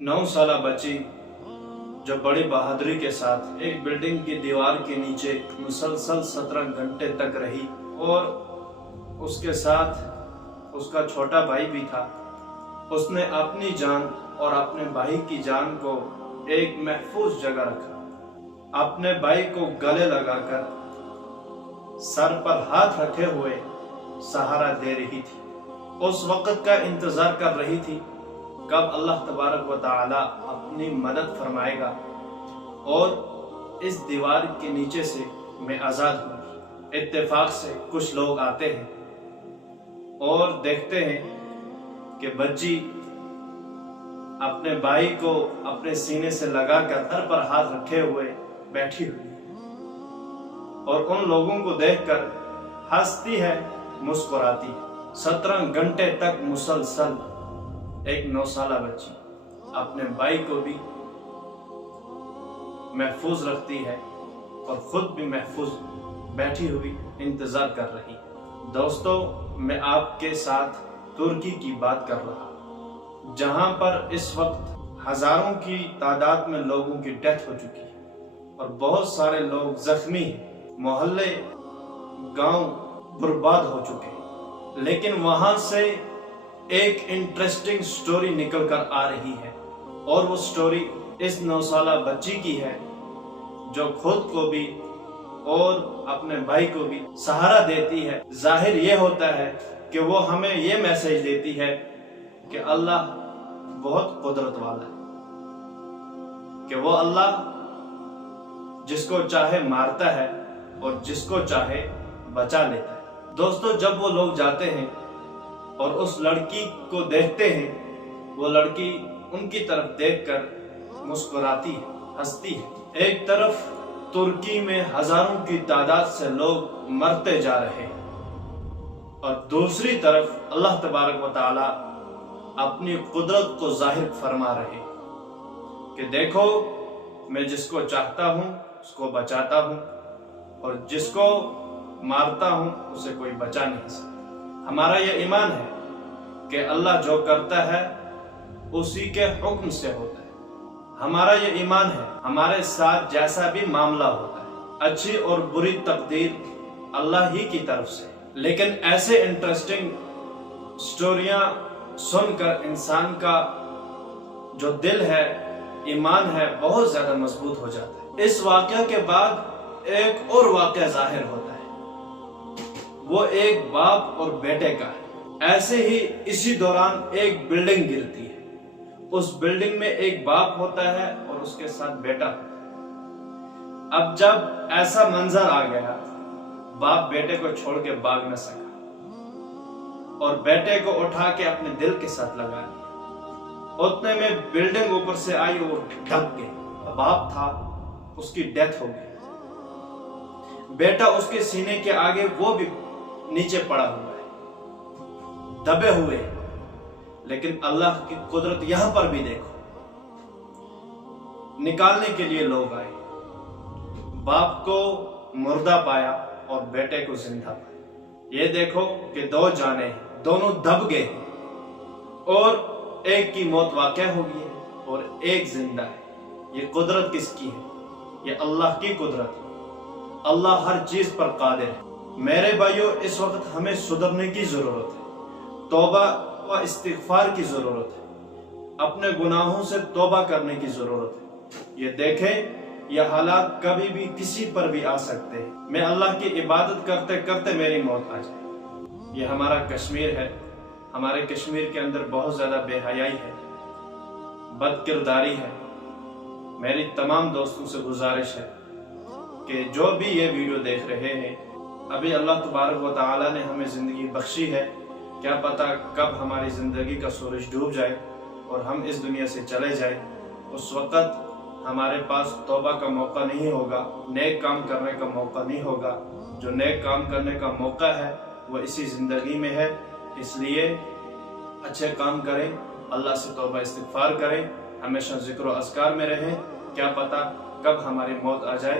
9 साला बच्ची जो बड़ी बहादुरी के साथ एक बिल्डिंग की दीवार के नीचे मुसलसल 17 घंटे तक रही और उसके साथ उसका छोटा भाई भी था। उसने अपनी जान और अपने भाई की जान को एक महफूज जगह रखा। अपने भाई को गले लगाकर सर पर हाथ रखे हुए सहारा दे रही थी। उस वक्त का इंतजार कर रही थी कब अल्लाह तबारक व तआला अपनी मदद फरमाएगा और इस दीवार के नीचे से मैं आज़ाद हूँ। इत्तेफाक से कुछ लोग आते हैं और देखते हैं कि बच्ची अपने भाई को अपने सीने से लगाकर सर पर हाथ रखे हुए बैठी हुई और उन लोगों को देखकर हंसती है, मुस्कुराती है। 17 घंटे तक मुसलसल एक 9 साला बच्ची अपने भाई को भी महफूज रखती है और खुद भी महफूज बैठी हुई इंतजार कर रही है। दोस्तों, मैं आपके साथ तुर्की की बात कर रहा हूं, जहां पर इस वक्त हजारों की तादाद में लोगों की डेथ हो चुकी है और बहुत सारे लोग जख्मी हैं। मोहल्ले, गांव बर्बाद हो चुके हैं। लेकिन वहां से एक इंटरेस्टिंग स्टोरी निकल कर आ रही है और वो स्टोरी इस 9 साला बच्ची की है जो खुद को भी और अपने भाई को भी सहारा देती है। जाहिर ये होता है कि वो हमें ये मैसेज देती है कि अल्लाह बहुत कुदरत वाला है, कि वो अल्लाह जिसको चाहे मारता है और जिसको चाहे बचा लेता है। दोस्तों, जब वो लोग जाते हैं और उस लड़की को देखते हैं, वो लड़की उनकी तरफ देखकर मुस्कुराती है, हंसती है। एक तरफ तुर्की में हजारों की तादाद से लोग मरते जा रहे हैं और दूसरी तरफ अल्लाह तबारक व तआला अपनी कुदरत को जाहिर फरमा रहे हैं कि देखो, मैं जिसको चाहता हूं उसको बचाता हूं और जिसको मारता हूं उसे कोई बचा नहीं सकता। हमारा यह ईमान है कि अल्लाह जो करता है उसी के हुक्म से होता है। हमारा ये ईमान है हमारे साथ जैसा भी मामला होता है, अच्छी और बुरी तकदीर अल्लाह ही की तरफ से। लेकिन ऐसे इंटरेस्टिंग स्टोरियां सुनकर इंसान का जो दिल है, ईमान है, बहुत ज्यादा मजबूत हो जाता है। इस वाकया के बाद एक और वाकया जाहिर होता है, वो एक बाप और बेटे का है। ऐसे ही इसी दौरान एक बिल्डिंग गिरती है। उस बिल्डिंग में एक बाप होता है और उसके साथ बेटा होता है। अब जब ऐसा मंजर आ गया, बाप बेटे को छोड़ के भाग न सका और बेटे को उठा के अपने दिल के साथ लगा लिया। उतने में बिल्डिंग ऊपर से आई और ढक गई। बाप था, उसकी डेथ हो गई। बेटा उसके सीने के आगे वो भी नीचे पड़ा हुआ है, दबे हुए। लेकिन अल्लाह की कुदरत यहां पर भी देखो, निकालने के लिए लोग आए। बाप को मुर्दा पाया और बेटे को जिंदा पाया। ये देखो कि 2 जाने हैं, दोनों दब गए और एक की मौत वाक़या हो गई है और एक जिंदा है। ये कुदरत किसकी है? ये अल्लाह की कुदरत है। अल्लाह हर चीज पर कादिर है। मेरे भाइयों, इस वक्त हमें सुधरने की जरूरत है, तौबा व इस्तिगफार की जरूरत है, अपने गुनाहों से तौबा करने की जरूरत है। ये देखें, यह हालात कभी भी किसी पर भी आ सकते हैं। मैं अल्लाह की इबादत करते करते मेरी मौत आ जाए। ये हमारा कश्मीर है। हमारे कश्मीर के अंदर बहुत ज्यादा बेहयाई है, बदकिरदारी है। मेरी तमाम दोस्तों से गुजारिश है कि जो भी ये वीडियो देख रहे हैं, अभी अल्लाह तबारक व तआला ने हमें जिंदगी बख्शी है। क्या पता कब हमारी जिंदगी का सूरज डूब जाए और हम इस दुनिया से चले जाए। उस वक्त हमारे पास तौबा का मौका नहीं होगा, नेक काम करने का मौका नहीं होगा। जो नेक काम करने का मौका है वो इसी जिंदगी में है। इसलिए अच्छे काम करें, अल्लाह से तौबा इस्तिगफार करें, हमेशा जिक्र और अस्कार में रहें। क्या पता कब हमारी मौत आ जाए।